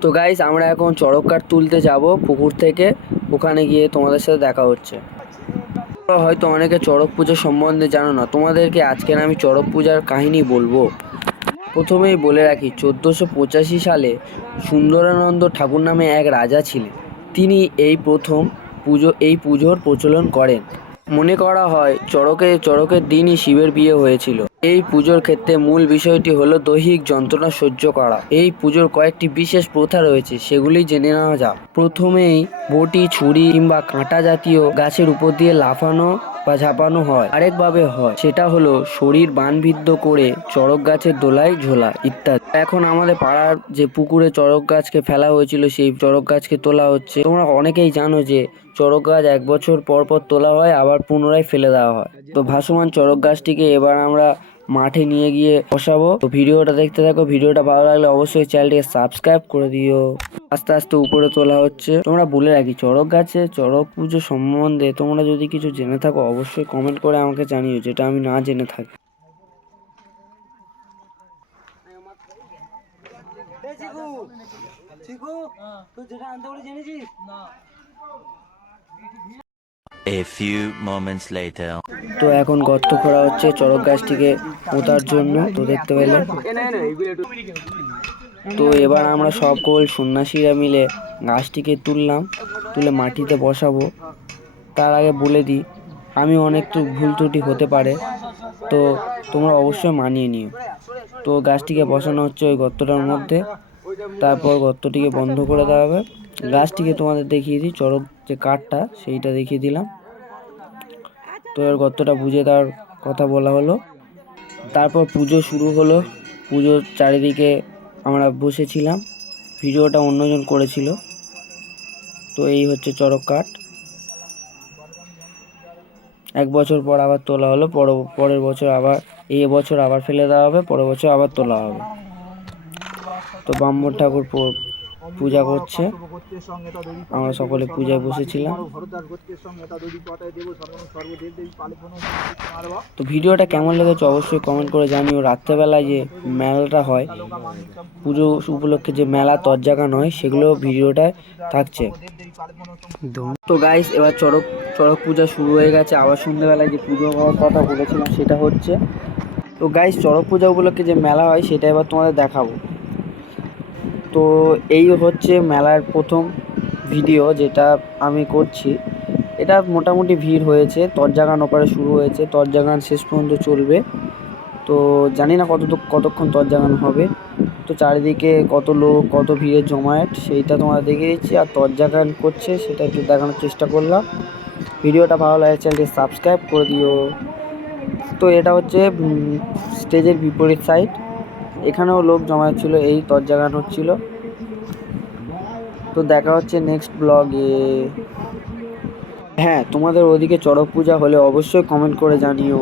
তো গাইস আমরা এখন চড়ক কাঠ তুলতে যাব পুকুর থেকে। ওখানে গিয়ে তোমাদের সাথে দেখা হচ্ছে। হয়তো অনেকে চড়ক পুজো সম্বন্ধে জানো না। তোমাদেরকে আজকের আমি চড়ক পূজার কাহিনী বলব। প্রথমেই বলে রাখি, চোদ্দোশো পঁচাশি সালে সুন্দরানন্দ ঠাকুর নামে এক রাজা ছিলেন। তিনি এই প্রথম পুজো, এই পুজোর প্রচলন করেন। মনে করা হয় চড়কে চড়কের দিনই শিবের বিয়ে হয়েছিল। এই পুজোর ক্ষেত্রে মূল বিষয়টি হলো দৈহিক যন্ত্রণা সহ্য করা। এই পুজোর কয়েকটি বিশেষ প্রথা রয়েছে, সেগুলি জেনে নেওয়া যাক। প্রথমেই বটি, ছুরি কিংবা কাঁটা জাতীয় গাছের উপর দিয়ে লাফানো বা ঝাঁপানো হয়। আরেকভাবে হয়, সেটা হলো শরীর বানবিদ্ধ করে চড়ক গাছের দোলায় ঝোলা ইত্যাদি। এখন আমাদের পাড়ার যে পুকুরে চড়ক গাছকে ফেলা হয়েছিল, সেই চড়ক গাছকে তোলা হচ্ছে। তোমরা অনেকেই জানো যে চড়ক গাছ এক বছর পর পর তোলা হয়, আবার পুনরায় ফেলে দেওয়া হয়। তো ভাসমান চড়ক গাছটিকে এবার আমরা মাঠে নিয়ে গিয়ে বসাবো। তো ভিডিওটা দেখতে থাকো। ভিডিওটা ভালো লাগলে অবশ্যই চ্যানেলটিকে সাবস্ক্রাইব করে দিও। আস্তে আস্তে উপরে তোলা হচ্ছে। তোমরা বলে রাখি, চড়ক গাছে চড়ক পুজো সম্বন্ধে তোমরা যদি কিছু জেনে থাকো, অবশ্যই কমেন্ট করে আমাকে জানিও, যেটা আমি না জেনে থাকি। তো এখন গর্ত করা হচ্ছে, চড়ক গাছটিকে পোতার জন্য। তো দেখতে পেলে। তো এবার আমরা সকল সন্ন্যাসীরা মিলে গাছটিকে তুললাম, তুলে মাটিতে বসাবো। তার আগে বলে দিই, আমি অনেক তো ভুল ত্রুটি হতে পারে, তো তোমরা অবশ্যই মানিয়ে নিও। তো গাছটিকে বসানো হচ্ছে ওই গর্তটার মধ্যে। তারপর গর্তটিকে বন্ধ করে দেওয়া হবে। গাছটিকে তোমাদের দেখিয়ে দিই, চড়ক যে কাঠটা, সেইটা দেখিয়ে দিলাম। তো এর গর্তটা বুঝে দেওয়ার কথা বলা হলো। তারপর পুজো শুরু হলো। পুজোর চারিদিকে আমরা বসেছিলাম। ভিডিওটা অন্যজন করেছিল। তো এই হচ্ছে চড়ক কাঠ। এক বছর পর আবার তোলা হলো। পর, পরের বছর আবার, এই বছর আবার ফেলে দেওয়া হবে। পরের বছর আবার তোলা হবে। তো ব্রাহ্মণ ঠাকুর পূজা করছে। আমরা সকলে পূজায় বসেছিলাম। তো ভিডিওটা কেমন লেগেছে অবশ্যই কমেন্ট করে জানিও। রাত্রেবেলায় যে মেলাটা হয় পুজো উপলক্ষে যে মেলা তরজাগান হয় সেগুলো ভিডিওটায় থাকছে। তো গাইস এবার চড়ক চড়ক পূজা শুরু হয়ে গেছে। আবার সন্ধ্যেবেলায় যে পুজো হওয়ার কথা বলেছিলাম সেটা হচ্ছে। তো গাইস চড়ক পূজা উপলক্ষে যে মেলা হয় সেটা এবার তোমাদের দেখাবো। তো এই হচ্ছে মেলার প্রথম ভিডিও যেটা আমি করছি। এটা মোটামুটি ভিড় হয়েছে, তরজাগান ওপারে শুরু হয়েছে, তরজাগান শেষ পর্যন্ত চলবে। তো জানি না কত কতক্ষণ তরজাগান হবে। তো চারিদিকে কত লোক, কত ভিড়ের জমায়েত, সেইটা তোমাদের দেখে দিচ্ছি। আর তরজাগান করছে, সেটা একটু দেখানোর চেষ্টা করলাম। ভিডিওটা ভালো লাগে চ্যানেলটি সাবস্ক্রাইব করে দিও। তো এটা হচ্ছে স্টেজের বিপরীত সাইড এখানেও লোক জমায়েত ছিল, এই তরজাগান হচ্ছিল। তো দেখা হচ্ছে নেক্সট ব্লগে হ্যাঁ তোমাদের ওদিকে চড়ক পূজা হলে অবশ্যই কমেন্ট করে জানিও।